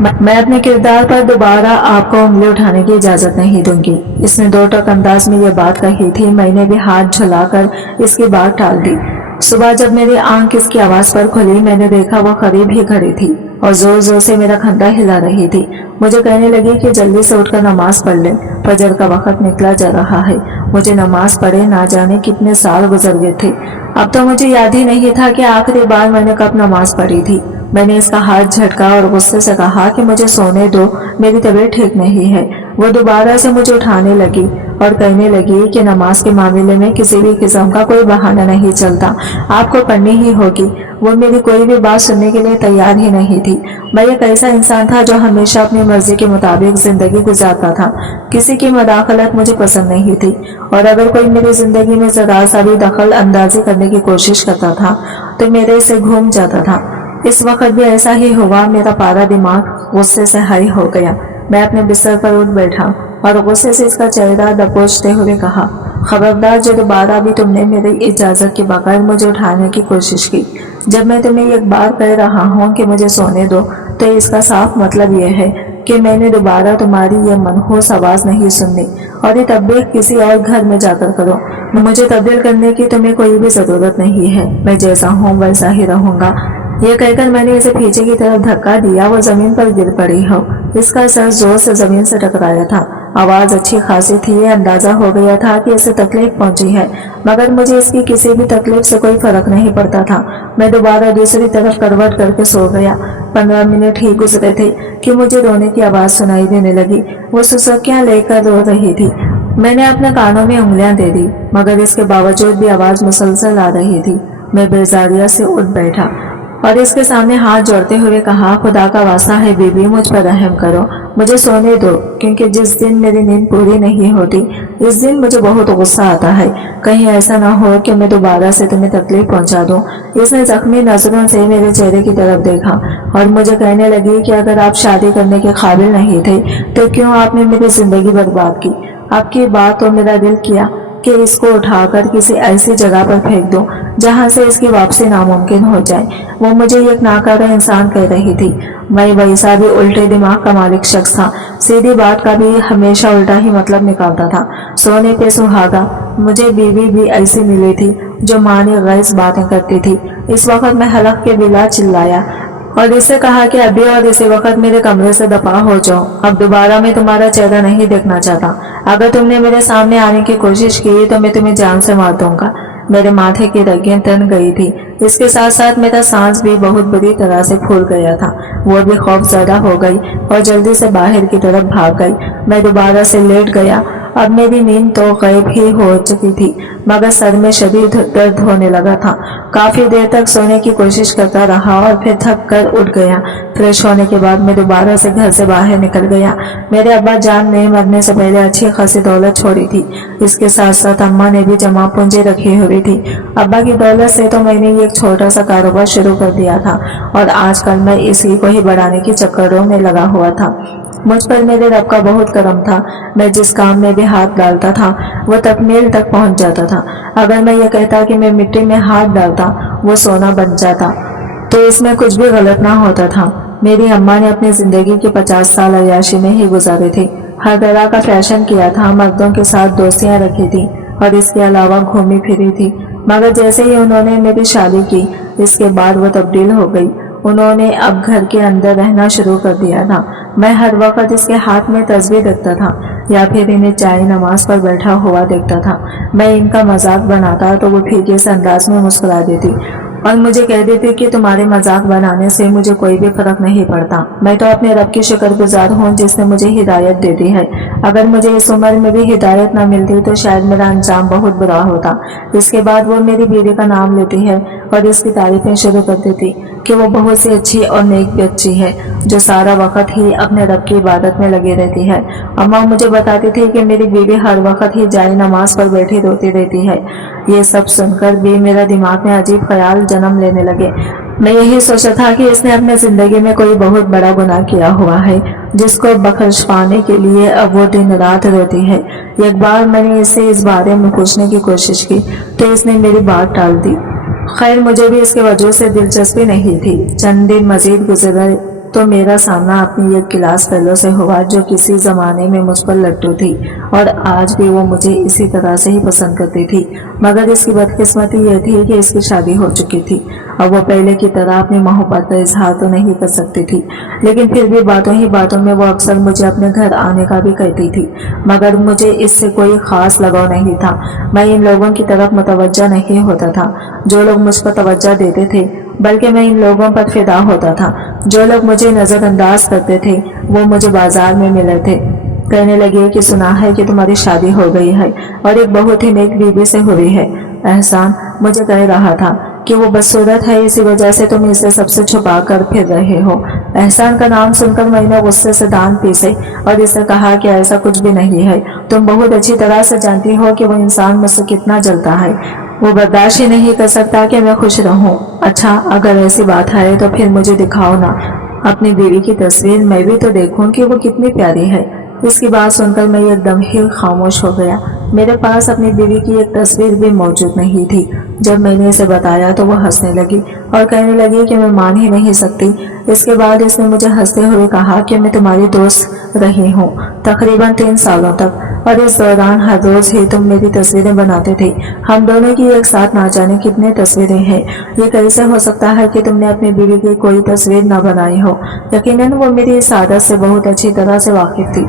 میں اپنے کردار پر دوبارہ آپ کو انگلی اٹھانے کی اجازت نہیں دوں گی۔ اس نے دو ٹوک انداز میں یہ بات کہی تھی۔ میں نے بھی ہاتھ جھلا کر اس کی بات ٹال دی۔ صبح جب میری آنکھ اس کی آواز پر کھلی، میں نے دیکھا وہ قریب ہی کھڑی تھی اور زور زور سے میرا کندھا ہلا رہی تھی۔ مجھے کہنے لگی کہ جلدی سے اٹھ کر نماز پڑھ لے، فجر کا وقت نکلا جا رہا ہے۔ مجھے نماز پڑھے نہ جانے کتنے سال گزر گئے تھے، اب تو مجھے یاد ہی نہیں تھا کہ آخری بار میں نے کب نماز پڑھی تھی۔ میں نے اس کا ہاتھ جھٹکا اور غصے سے کہا کہ مجھے سونے دو، میری طبیعت ٹھیک نہیں ہے۔ وہ دوبارہ سے مجھے اٹھانے لگی اور کہنے لگی کہ نماز کے معاملے میں کسی بھی قسم کا کوئی بہانہ نہیں چلتا، آپ کو پڑھنی ہی ہوگی۔ وہ میری کوئی بھی بات سننے کے لیے تیار ہی نہیں تھی۔ میں ایک ایسا انسان تھا جو ہمیشہ اپنی مرضی کے مطابق زندگی گزارتا تھا۔ کسی کی مداخلت مجھے پسند نہیں تھی، اور اگر کوئی میری زندگی میں ذرا سا بھی دخل اندازی کرنے کی کوشش کرتا تھا تو میرے سے گھوم جاتا تھا۔ اس وقت بھی ایسا ہی ہوا۔ میرا پارا دماغ غصے سے ہائی ہو گیا۔ میں اپنے بستر پر اٹھ بیٹھا اور غصے سے اس کا چہرہ دبوچتے ہوئے کہا، خبردار جو دوبارہ بھی تم نے میری اجازت کے بغیر مجھے اٹھانے کی کوشش کی۔ جب میں تمہیں ایک بار کہہ رہا ہوں کہ مجھے سونے دو تو اس کا صاف مطلب یہ ہے کہ میں نے دوبارہ تمہاری یہ منحوس آواز نہیں سننی، اور یہ تبدیل کسی اور گھر میں جا کر کرو۔ مجھے تبدیل کرنے کی تمہیں کوئی بھی ضرورت نہیں ہے، میں جیسا ہوں ویسا ہی رہوں گا۔ یہ کہہ کر میں نے اسے پیچھے کی طرف دھکا دیا۔ وہ زمین پر گر پڑی ہو، اس کا سر زور سے زمین سے ٹکرایا تھا۔ آواز اچھی خاصی تھی، یہ اندازہ ہو گیا تھا کہ اسے تکلیف پہنچی ہے، مگر مجھے اس کی کسی بھی تکلیف سے کوئی فرق نہیں پڑتا تھا۔ میں دوبارہ دوسری طرف کروٹ کر کے سو گیا۔ 15 منٹ ہی گزرے تھے کہ مجھے رونے کی آواز سنائی دینے لگی۔ وہ سسکیاں لے کر رو رہی تھی۔ میں نے اپنے کانوں میں انگلیاں دے دی، مگر اس کے باوجود بھی آواز مسلسل آ رہی تھی۔ میں بیزاریہ سے اٹھ بیٹھا اور اس کے سامنے ہاتھ جوڑتے ہوئے کہا، خدا کا واسطہ ہے بی بی، مجھ پر رحم کرو، مجھے سونے دو، کیونکہ جس دن میری نیند پوری نہیں ہوتی اس دن مجھے بہت غصہ آتا ہے۔ کہیں ایسا نہ ہو کہ میں دوبارہ سے تمہیں تکلیف پہنچا دوں۔ اس نے زخمی نظروں سے میرے چہرے کی طرف دیکھا اور مجھے کہنے لگی کہ اگر آپ شادی کرنے کے قابل نہیں تھے تو کیوں آپ نے میری زندگی برباد کی؟ آپ کی بات تو میرا دل کیا کہ اس کو اٹھا کر کسی ایسی جگہ پر پھینک دوں جہاں سے اس کی واپسی ناممکن ہو جائے۔ وہ مجھے ایک ناکارہ انسان کہہ رہی تھی۔ میں ویسا بھی الٹے دماغ کا مالک شخص تھا، سیدھی بات کا بھی ہمیشہ الٹا ہی مطلب نکالتا تھا۔ سونے پہ سہاگا، مجھے بیوی بھی ایسی ملی تھی جو معنی غیظ باتیں کرتی تھی۔ اس وقت میں حلق کے بلا چلایا اور اس سے کہا کہ ابھی اور اسی وقت میرے کمرے سے دفع ہو جاؤ، اب دوبارہ میں تمہارا چہرہ نہیں دیکھنا چاہتا۔ اگر تم نے میرے سامنے آنے کی کوشش کی تو میں تمہیں جان سے مار دوں گا۔ میرے ماتھے کی رگیں تن گئی تھی، اس کے ساتھ ساتھ میرا سانس بھی بہت بری طرح سے پھول گیا تھا۔ وہ بھی خوف زدہ ہو گئی اور جلدی سے باہر کی طرف بھاگ گئی۔ میں دوبارہ سے لیٹ گیا۔ اب میری نیند تو غائب ہی ہو چکی تھی، مگر سر میں شدید درد ہونے لگا تھا۔ کافی دیر تک سونے کی کوشش کرتا رہا اور پھر تھک کر اٹھ گیا۔ فریش ہونے کے بعد میں دوبارہ سے گھر سے باہر نکل گیا۔ میرے ابا جان نے مرنے سے پہلے اچھی خاصی دولت چھوڑی تھی، اس کے ساتھ ساتھ اماں نے بھی جمع پونجی رکھی ہوئی تھی۔ ابا کی دولت سے تو میں نے ایک چھوٹا سا کاروبار شروع کر دیا تھا اور آج کل میں اسی کو ہی بڑھانے کے چکروں میں لگا ہوا تھا۔ مجھ پر میرے رب کا بہت کرم تھا، میں جس کام میں بھی ہاتھ ڈالتا تھا وہ تکمیل تک پہنچ جاتا تھا۔ اگر میں یہ کہتا کہ میں مٹی میں ہاتھ ڈالتا وہ سونا بن جاتا تو اس میں کچھ بھی غلط نہ ہوتا تھا۔ میری اماں نے اپنی زندگی کے 50 سال عیاشی میں ہی گزارے تھے، ہر طرح کا فیشن کیا تھا، مردوں کے ساتھ دوستیاں رکھی تھی اور اس کے علاوہ گھومی پھری تھی، مگر جیسے ہی انہوں نے میری شادی کی اس کے بعد وہ تبدیل ہو گئی۔ انہوں نے اب گھر کے اندر رہنا شروع کر دیا تھا۔ میں ہر وقت اس کے ہاتھ میں تسبیح دیکھتا تھا یا پھر انہیں چائے نماز پر بیٹھا ہوا دیکھتا تھا۔ میں ان کا مذاق بناتا تو وہ پھیکے سے انداز میں مسکرا دیتی اور مجھے کہہ دیتی کہ تمہارے مذاق بنانے سے مجھے کوئی بھی فرق نہیں پڑتا، میں تو اپنے رب کی شکر گزار ہوں جس نے مجھے ہدایت دے دی ہے۔ اگر مجھے اس عمر میں بھی ہدایت نہ ملتی تو شاید میرا انجام بہت برا ہوتا۔ اس کے بعد وہ میری بیوی کا نام لیتی ہے اور اس کی تعریفیں شروع کر دیتی کہ وہ بہت سی اچھی اور نیک بچی ہے جو سارا وقت ہی اپنے رب کی عبادت میں لگی رہتی ہے۔ اماں مجھے بتاتی تھی کہ میری بیوی ہر وقت ہی جائے نماز پر بیٹھی روتی رہتی ہے۔ یہ سب سن کر بھی میرے دماغ میں عجیب خیال جنم لینے لگے۔ میں یہی سوچا تھا کہ اس نے اپنے زندگی میں کوئی بہت بڑا گناہ کیا ہوا ہے جس کو بخش پانے کے لیے اب وہ دن رات روتی ہے۔ ایک بار میں نے اس سے اس بارے میں پوچھنے کی کوشش کی تو اس نے میری بات ٹال دی۔ خیر مجھے بھی اس کے وجہ سے دلچسپی نہیں تھی۔ چند دن مزید گزرے تو میرا سامنا اپنی ایک کلاس فیلو سے ہوا جو کسی زمانے میں مجھ پر لٹو تھی اور آج بھی وہ مجھے اسی طرح سے ہی پسند کرتی تھی، مگر اس کی بدقسمتی یہ تھی کہ اس کی شادی ہو چکی تھی اور وہ پہلے کی طرح اپنی محبت کا اظہار تو نہیں کر سکتی تھی، لیکن پھر بھی باتوں ہی باتوں میں وہ اکثر مجھے اپنے گھر آنے کا بھی کہتی تھی، مگر مجھے اس سے کوئی خاص لگاؤ نہیں تھا۔ میں ان لوگوں کی طرف متوجہ نہیں ہوتا تھا جو لوگ مجھ پر توجہ دیتے تھے، بلکہ میں ان لوگوں پر فدا ہوتا تھا جو لوگ مجھے نظر انداز کرتے تھے۔ وہ مجھے بازار میں ملے تھے، کہنے لگے کہ سنا ہے کہ تمہاری شادی ہو گئی ہے اور ایک بہت ہی نیک بیوی سے ہوئی ہے۔ احسان مجھے کہہ رہا تھا کہ وہ بدصورت ہے، اسی وجہ سے تم اسے سب سے چھپا کر پھر رہے ہو۔ احسان کا نام سن کر میں نے غصے سے دانت پیسے اور اس سے کہا کہ ایسا کچھ بھی نہیں ہے، تم بہت اچھی طرح سے جانتی ہو کہ وہ انسان مجھ سے کتنا جلتا ہے، وہ برداشت ہی نہیں کر سکتا کہ میں خوش رہوں۔ اچھا اگر ایسی بات ہے تو پھر مجھے دکھاؤ نا اپنی بیوی کی تصویر، میں بھی تو دیکھوں کہ وہ کتنی پیاری ہے۔ اس کی بات سن کر میں ایک دم ہی خاموش ہو گیا۔ میرے پاس اپنی بیوی کی ایک تصویر بھی موجود نہیں تھی۔ جب میں نے اسے بتایا تو وہ ہنسنے لگی اور کہنے لگی کہ میں مان ہی نہیں سکتی۔ اس کے بعد اس نے مجھے ہنستے ہوئے کہا کہ میں تمہاری دوست رہی ہوں تقریباً 3 سالوں تک، اور اس دوران ہر روز ہی تم میری تصویریں بناتے تھے۔ ہم دونوں کی ایک ساتھ نہ جانے کتنے تصویریں ہیں، یہ کیسے ہو سکتا ہے کہ تم نے اپنی بیوی کی کوئی تصویر نہ بنائی ہو؟ یقیناً وہ میری اس عادت سے بہت اچھی طرح سے واقف تھی۔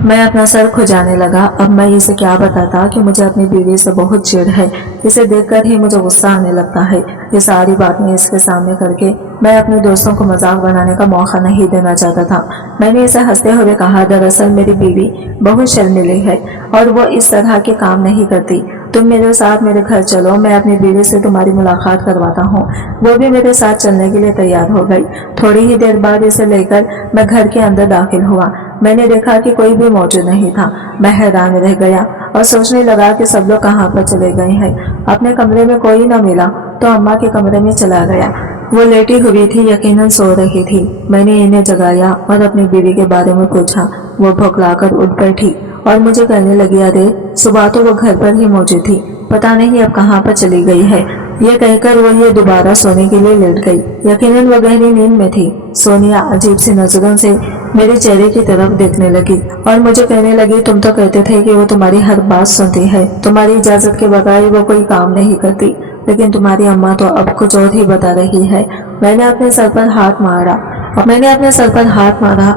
میں اپنا سر کھجانے لگا۔ اب میں اسے کیا بتاتا کہ مجھے اپنی بیوی سے بہت چڑ ہے، اسے دیکھ کر ہی مجھے غصہ آنے لگتا ہے۔ یہ ساری باتیں اس کے سامنے کر کے میں اپنے دوستوں کو مذاق بنانے کا موقع نہیں دینا چاہتا تھا۔ میں نے اسے ہنستے ہوئے کہا، دراصل میری بیوی بہت شرمیلی ہے اور وہ اس طرح کے کام نہیں کرتی۔ تم میرے ساتھ میرے گھر چلو، میں اپنی بیوی سے تمہاری ملاقات کرواتا ہوں۔ وہ بھی میرے ساتھ چلنے کے لیے تیار ہو گئی۔ تھوڑی ہی دیر بعد اسے لے کر میں گھر کے اندر داخل ہوا۔ میں نے دیکھا کہ کوئی بھی موجود نہیں تھا۔ میں حیران رہ گیا اور سوچنے لگا کہ سب لوگ کہاں پر چلے گئے ہیں۔ اپنے کمرے میں کوئی نہ ملا تو اماں کے کمرے میں چلا گیا۔ وہ لیٹی ہوئی تھی، یقیناً سو رہی تھی۔ میں نے انہیں جگایا اور اپنی بیوی کے بارے میں پوچھا۔ وہ بھوکلا کر اٹھ بیٹھی اور مجھے کہنے لگی، ارے صبح تو وہ گھر پر ہی موجود تھی، پتہ نہیں اب کہاں پر چلی گئی ہے۔ یہ کہہ کر وہ یہ دوبارہ سونے کے لیے لیٹ گئی۔ یقیناً وہ گہری نیند میں تھی۔ سونیا عجیب سی نظروں سے میرے چہرے کی طرف دیکھنے لگی اور مجھے کہنے لگی، تم تو کہتے تھے کہ وہ تمہاری ہر بات سنتی ہے، تمہاری اجازت کے بغیر وہ کوئی کام نہیں کرتی، لیکن تمہاری اماں تو اب کچھ اور ہی بتا رہی ہے۔ میں نے اپنے سر پر ہاتھ مارا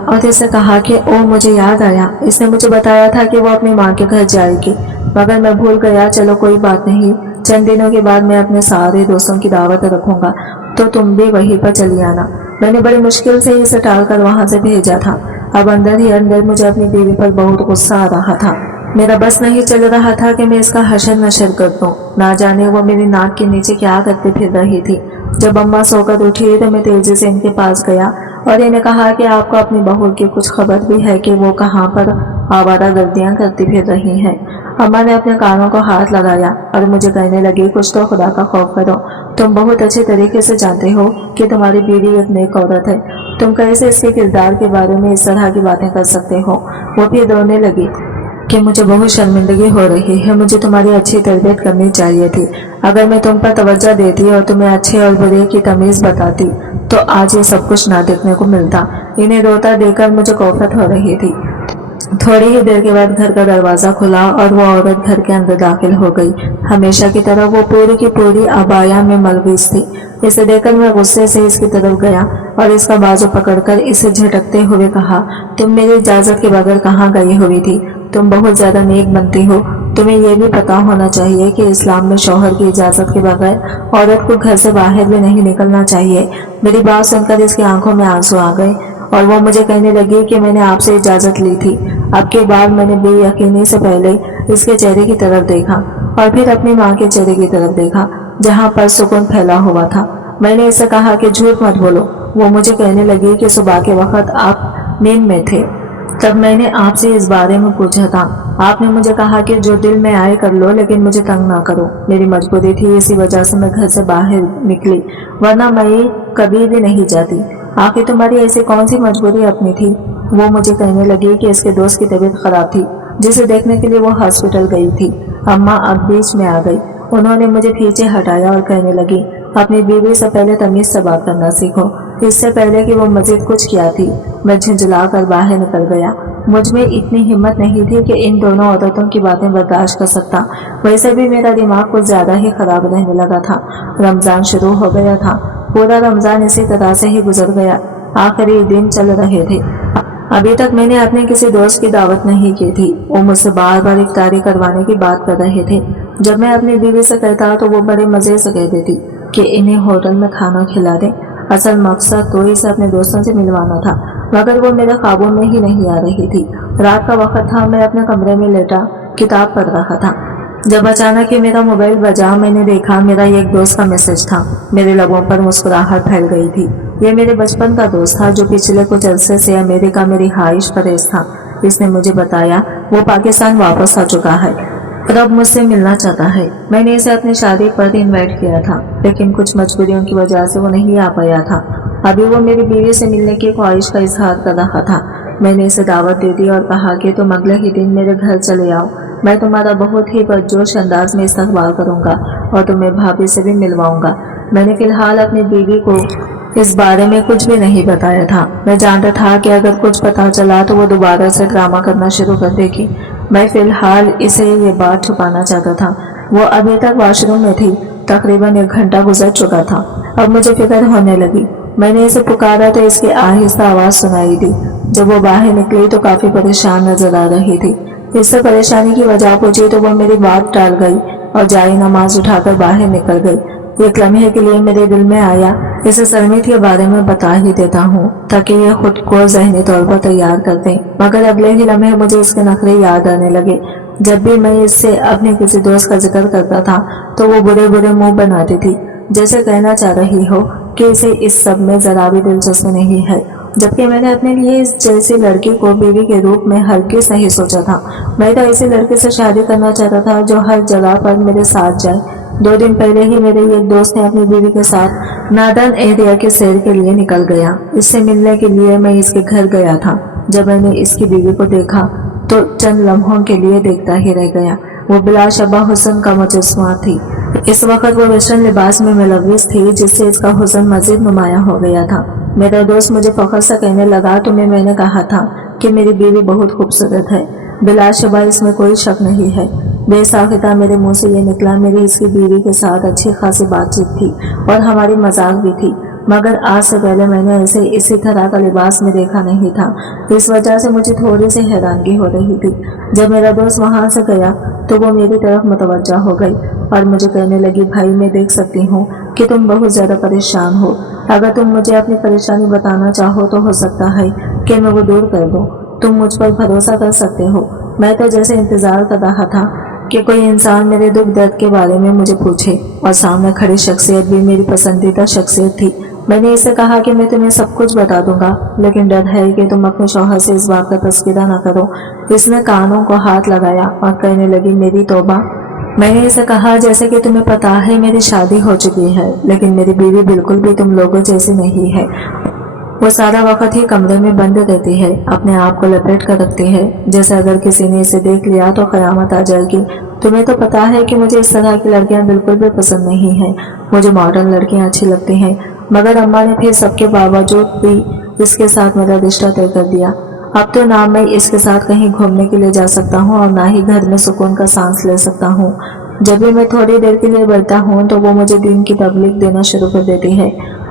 اور اسے کہا کہ او مجھے یاد آیا، اس نے مجھے بتایا تھا کہ وہ اپنی ماں کے گھر جائے گی، مگر میں بھول گیا۔ چلو کوئی بات نہیں، چند دنوں کے بعد میں اپنے سارے دوستوں کی دعوت رکھوں گا تو تم بھی وہیں پر چلی آنا۔ میں نے بڑی مشکل سے اسے ٹال کر وہاں سے بھیجا تھا۔ اب اندر ہی اندر مجھے اپنی بیوی پر بہت غصہ آ رہا تھا۔ میرا بس نہیں چل رہا تھا کہ میں اس کا حشر نشر کر دوں۔ نہ جانے وہ میری ناک کے نیچے کیا کرتے پھر رہی تھی۔ جب اماں سو کر اٹھی تو میں تیزی سے ان کے پاس گیا اور انہیں کہا کہ آپ کو اپنی بہو کی کچھ خبر بھی ہے کہ وہ کہاں پر آوارہ گردیاں کرتی پھر رہی ہیں؟ اماں نے اپنے کانوں کو ہاتھ لگایا اور مجھے کہنے لگی، کچھ تو خدا کا خوف کرو، تم بہت اچھے طریقے سے جانتے ہو کہ تمہاری بیوی ایک نیک عورت ہے، تم کیسے اس کے کردار کے بارے میں اس طرح کی باتیں کر سکتے ہو؟ وہ پھر رونے لگی کہ مجھے بہت شرمندگی ہو رہی ہے، مجھے تمہاری اچھی تربیت کرنی چاہیے تھی۔ اگر میں تم پر توجہ دیتی اور تمہیں اچھے اور برے کی تمیز بتاتی تو آج یہ سب کچھ نہ دیکھنے کو ملتا۔ انہیں روتا دیکھ کر مجھے کوفت ہو رہی تھی۔ تھوڑی ہی دیر کے بعد گھر کا دروازہ کھلا اور وہ عورت گھر کے اندر داخل ہو گئی۔ ہمیشہ کی طرح وہ پوری کی پوری عبایا میں ملبوس تھی۔ اسے دیکھ کر میں غصے سے اس کی طرف گیا اور اس کا بازو پکڑ کر اسے جھٹکتے ہوئے کہا، تم میری اجازت کے بغیر کہاں گئی ہوئی تھی؟ تم بہت زیادہ نیک بنتی ہو، تمہیں یہ بھی پتا ہونا چاہیے کہ اسلام میں شوہر کی اجازت کے بغیر عورت کو گھر سے باہر بھی نہیں نکلنا چاہیے۔ میری بات سن کر اس کی آنکھوں میں آنسو آ گئے اور وہ مجھے کہنے لگی کہ میں نے آپ سے اجازت لی تھی۔ اب کے بعد میں نے بے یقینی سے پہلے اس کے چہرے کی طرف دیکھا اور پھر اپنی ماں کے چہرے کی طرف دیکھا جہاں پر سکون پھیلا ہوا تھا۔ میں نے اسے کہا کہ جھوٹ مت بولو۔ وہ مجھے کہنے لگی کہ صبح کے وقت آپ نیند میں تھے، تب میں نے آپ سے اس بارے میں پوچھا تھا۔ آپ نے مجھے کہا کہ جو دل میں آئے کر لو، لیکن مجھے تنگ نہ کرو۔ میری مجبوری تھی، اسی وجہ سے میں گھر سے باہر نکلی، ورنہ میں کبھی بھی نہیں جاتی۔ آخر تمہاری ایسی کون سی مجبوری اپنی تھی؟ وہ مجھے کہنے لگی کہ اس کے دوست کی طبیعت خراب تھی جسے دیکھنے کے لیے وہ ہاسپٹل گئی تھی۔ اماں اب بیچ میں آ گئی۔ انہوں نے مجھے پیچھے ہٹایا اور کہنے لگی، اپنی بیوی سے پہلے تمیز سے بات کرنا سیکھو۔ اس سے پہلے کہ وہ مزید کچھ کیا تھی میں جھنجھلا کر باہر نکل گیا۔ مجھ میں اتنی ہمت نہیں تھی کہ ان دونوں عورتوں کی باتیں برداشت کر سکتا۔ ویسے بھی میرا دماغ کچھ زیادہ ہی خراب رہنے لگا تھا۔ رمضان شروع ہو گیا تھا۔ پورا رمضان اسی طرح سے ہی گزر گیا۔ آخری دن چل رہے تھے۔ ابھی تک میں نے اپنے کسی دوست کی دعوت نہیں کی تھی۔ وہ مجھ سے بار بار افطاری کروانے کی بات کر رہے تھے۔ جب میں اپنی بیوی سے کہتا تو وہ بڑے مزے سے کہہ دیتی کہ انہیں ہوٹل میں کھانا کھلا دیں۔ اصل مقصد تو اسے اپنے دوستوں سے ملوانا تھا، مگر وہ میرے خوابوں میں ہی نہیں آ رہی تھی۔ رات کا وقت تھا، میں اپنے کمرے میں لیٹا کتاب پڑھ رہا تھا جب اچانک ہی میرا موبائل بجا۔ میں نے دیکھا میرا ایک دوست کا میسج تھا۔ میرے لبوں پر مسکراہٹ پھیل گئی تھی۔ یہ میرے بچپن کا دوست تھا جو پچھلے کچھ عرصے سے امریکہ میں رہائش پذیر تھا۔ اس نے مجھے بتایا وہ پاکستان واپس آ چکا ہے اور اب مجھ سے ملنا چاہتا ہے۔ میں نے اسے اپنی شادی پر انوائٹ کیا تھا، لیکن کچھ مجبوریوں کی وجہ سے وہ نہیں آ پایا تھا۔ ابھی وہ میری بیوی سے ملنے کی خواہش کا اظہار کر رہا تھا۔ میں نے اسے دعوت دے دی اور کہا کہ تم اگلے ہی دن میرے گھر چلے آؤ۔ میں تمہارا بہت ہی پرجوش انداز میں استقبال کروں گا اور تمہیں بھابھی سے بھی ملواؤں گا۔ میں نے فی الحال اپنی بیوی کو اس بارے میں کچھ بھی نہیں بتایا تھا۔ میں جانتا تھا کہ اگر کچھ پتا چلا تو وہ دوبارہ سے ڈرامہ کرنا شروع کر دے گی۔ میں فی الحال اسے یہ بات چھپانا چاہتا تھا۔ وہ ابھی تک واش روم میں تھی۔ تقریباً 1 گھنٹہ گزر چکا تھا۔ اب مجھے فکر ہونے لگی۔ میں نے اسے پکارا تو اس کی آہستہ آواز سنائی دی۔ جب وہ باہر نکلی تو کافی پریشان نظر آ رہی تھی۔ اس سے پریشانی کی وجہ پوچھی تو وہ میری بات ٹال گئی اور جائے نماز اٹھا کر باہر نکل گئی۔ ایک لمحے کے لیے میرے دل میں آیا اسے سرمیت کے بارے میں بتا ہی دیتا ہوں تاکہ یہ خود کو ذہنی طور پر تیار کر دیں، مگر اگلے ہی لمحے مجھے اس کے نخرے یاد آنے لگے۔ جب بھی میں اس سے اپنے کسی دوست کا ذکر کرتا تھا تو وہ برے برے منہ بناتی تھی، جیسے کہنا چاہ رہی ہو کہ اسے اس سب میں ذرا بھی دلچسپی نہیں ہے، جبکہ میں نے اپنے لیے اس جیسی لڑکی کو بیوی کے روپ میں ہرگز نہیں سوچا تھا۔ میں تو ایسی لڑکی سے شادی کرنا چاہتا تھا جو ہر جگہ پر میرے ساتھ جائے۔ 2 دن پہلے ہی میرے ایک دوست نے اپنی بیوی کے ساتھ نادان ایریا کے سیر کے لیے نکل گیا۔ اس سے ملنے کے لیے میں اس کے گھر گیا تھا۔ جب میں نے اس کی بیوی کو دیکھا تو چند لمحوں کے لیے دیکھتا ہی رہ گیا۔ وہ بلا شبہ حسن کا مجسمہ تھی۔ اس وقت وہ ویسٹرن لباس میں ملوث تھی جس سے اس کا حسن مزید نمایاں ہو گیا تھا۔ میرا دوست مجھے فخر سے کہنے لگا تمہیں میں نے کہا تھا کہ میری بیوی بہت خوبصورت ہے، بلا شبہ اس میں کوئی شک نہیں ہے۔ بے ساختہ میرے منہ سے یہ نکلا۔ میری اس کی بیوی کے ساتھ اچھی خاصی بات چیت تھی اور ہماری مذاق بھی تھی، مگر آج سے پہلے میں نے اسے اسی طرح کا لباس میں دیکھا نہیں تھا۔ اس وجہ سے مجھے تھوڑی سی حیرانگی ہو رہی تھی۔ جب میرا دوست وہاں سے گیا تو وہ میری طرف متوجہ ہو گئی اور مجھے کہنے لگی بھائی میں دیکھ سکتی ہوں کہ تم بہت زیادہ پریشان ہو۔ اگر تم مجھے اپنی پریشانی بتانا چاہو تو ہو سکتا ہے کہ میں وہ دور کر دوں۔ تم مجھ پر بھروسہ کر سکتے ہو۔ میں تو جیسے انتظار کر رہا تھا کہ کوئی انسان میرے دکھ درد کے بارے میں مجھے پوچھے، اور سامنے کھڑی شخصیت بھی میری پسندیدہ شخصیت تھی۔ میں نے اسے کہا کہ میں تمہیں سب کچھ بتا دوں گا، لیکن ڈر ہے کہ تم اپنے شوہر سے اس بات کا تذکرہ نہ کرو۔ اس نے کانوں کو ہاتھ لگایا اور کہنے لگی میری توبہ۔ میں نے اسے کہا جیسے کہ تمہیں پتا ہے میری شادی ہو چکی ہے، لیکن میری بیوی بالکل بھی تم لوگوں جیسی نہیں ہے۔ وہ سارا وقت ہی کمرے میں بند رہتی ہے، اپنے آپ کو لپیٹ کر رکھتی ہے، جیسے اگر کسی نے اسے دیکھ لیا تو قیامت آ جائے گی۔ تمہیں تو پتا ہے کہ مجھے اس طرح کی لڑکیاں بالکل بھی پسند نہیں ہیں۔ مجھے ماڈرن لڑکیاں اچھی لگتی ہیں، مگر اماں نے پھر سب کے باوجود بھی اس کے ساتھ میرا رشتہ طے کر دیا۔ اب تو نہ میں اس کے ساتھ کہیں گھومنے کے لیے جا سکتا ہوں اور نہ ہی گھر میں سکون کا سانس لے سکتا ہوں۔ جب بھی میں تھوڑی دیر کے لیے بیٹھتا ہوں تو وہ مجھے دین کی تبلیغ دینا شروع کر دیتی ہے۔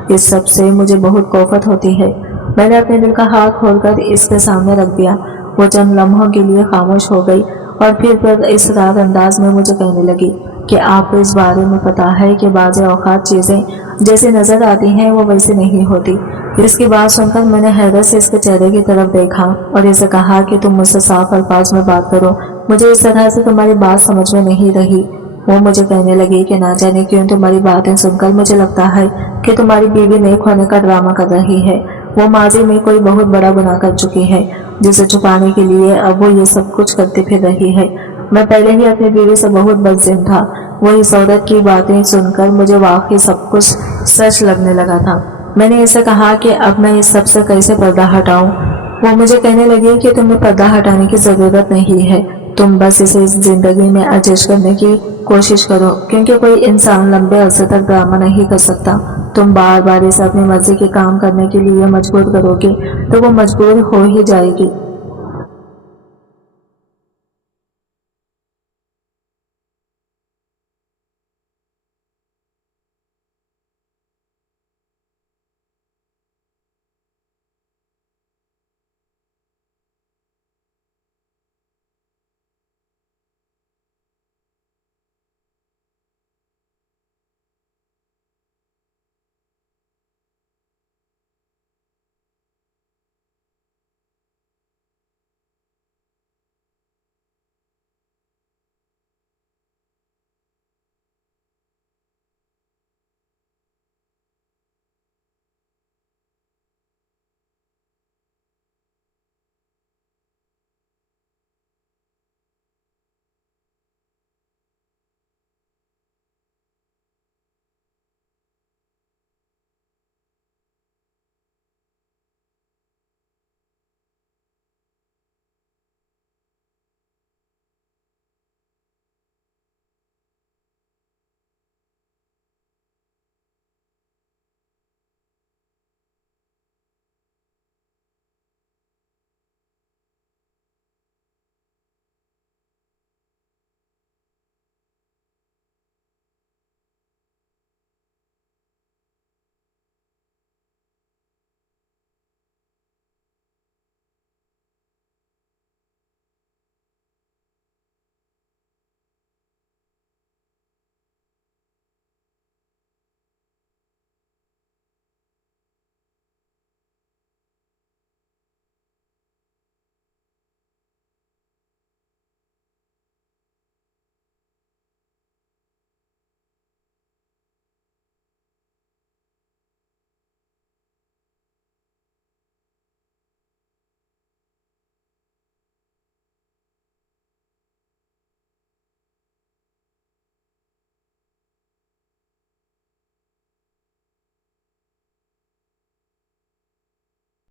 اس سب سے مجھے بہت کوفت ہوتی ہے۔ میں نے اپنے دل کا ہاتھ کھول کر اس کے سامنے رکھ دیا۔ وہ چند لمحوں کے لیے خاموش ہو گئی اور پھر اسرار انداز میں مجھے کہنے لگی کہ آپ کو اس بارے میں پتا ہے کہ بعض اوقات چیزیں جیسے نظر آتی ہیں وہ ویسے نہیں ہوتی۔ اس کی بات سن کر میں نے حیرت سے اس کے چہرے کی طرف دیکھا اور اسے کہا کہ تم مجھ سے صاف الفاظ میں بات کرو، مجھے اس طرح سے تمہاری بات سمجھ میں نہیں رہی۔ وہ مجھے کہنے لگی کہ نہ جانے کیوں تمہاری باتیں سن کر مجھے لگتا ہے کہ تمہاری بیوی نیک ہونے کا ڈرامہ کر رہی ہے۔ وہ ماضی میں کوئی بہت بڑا گناہ کر چکی ہے جسے چھپانے کے لیے اب وہ یہ سب کچھ کرتی پھر رہی ہے۔ میں پہلے ہی اپنی بیوی سے بہت بدذمہ تھا۔ وہ اس عورت کی باتیں سن کر مجھے واقعی سب کچھ سچ لگنے لگا تھا۔ میں نے اسے کہا کہ اب میں اس سب سے کیسے پردہ ہٹاؤں۔ وہ مجھے کہنے لگی کہ تمہیں پردہ ہٹانے کی ضرورت نہیں ہے، تم بس اسے اس زندگی میں ایڈجسٹ کرنے کی کوشش کرو، کیونکہ کوئی انسان لمبے عرصے تک ڈرامہ نہیں کر سکتا۔ تم بار بار اسے اپنی مرضی کے کام کرنے کے لیے مجبور کرو گے تو وہ مجبور ہو ہی جائے گی۔